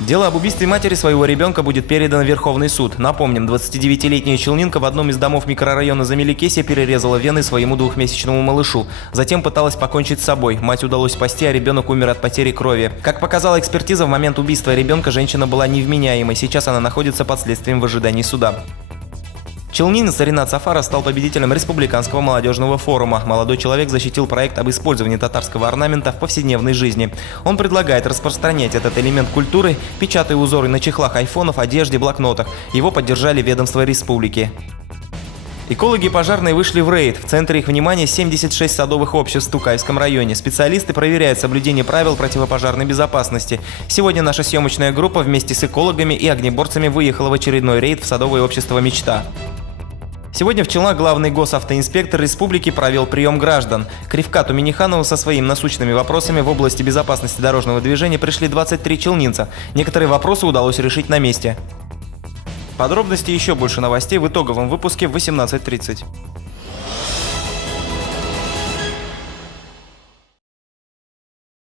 Дело об убийстве матери своего ребенка будет передано в Верховный суд. Напомним, 29-летняя челнинка в одном из домов микрорайона Замеликесье перерезала вены своему двухмесячному малышу. Затем пыталась покончить с собой. Мать удалось спасти, а ребенок умер от потери крови. Как показала экспертиза, в момент убийства ребенка женщина была невменяемой. Сейчас она находится под следствием в ожидании суда. Челнинец Ринат Сафаров стал победителем Республиканского молодежного форума. Молодой человек защитил проект об использовании татарского орнамента в повседневной жизни. Он предлагает распространять этот элемент культуры, печатая узоры на чехлах айфонов, одежде, блокнотах. Его поддержали ведомства республики. Экологи пожарные вышли в рейд. В центре их внимания 76 садовых обществ в Тукаевском районе. Специалисты проверяют соблюдение правил противопожарной безопасности. Сегодня наша съемочная группа вместе с экологами и огнеборцами выехала в очередной рейд в садовое общество «Мечта». Сегодня в Челнах главный госавтоинспектор республики провел прием граждан. К Рифкату Миниханову со своими насущными вопросами в области безопасности дорожного движения пришли 23 челнинца. Некоторые вопросы удалось решить на месте. Подробности и еще больше новостей в итоговом выпуске в 18:30.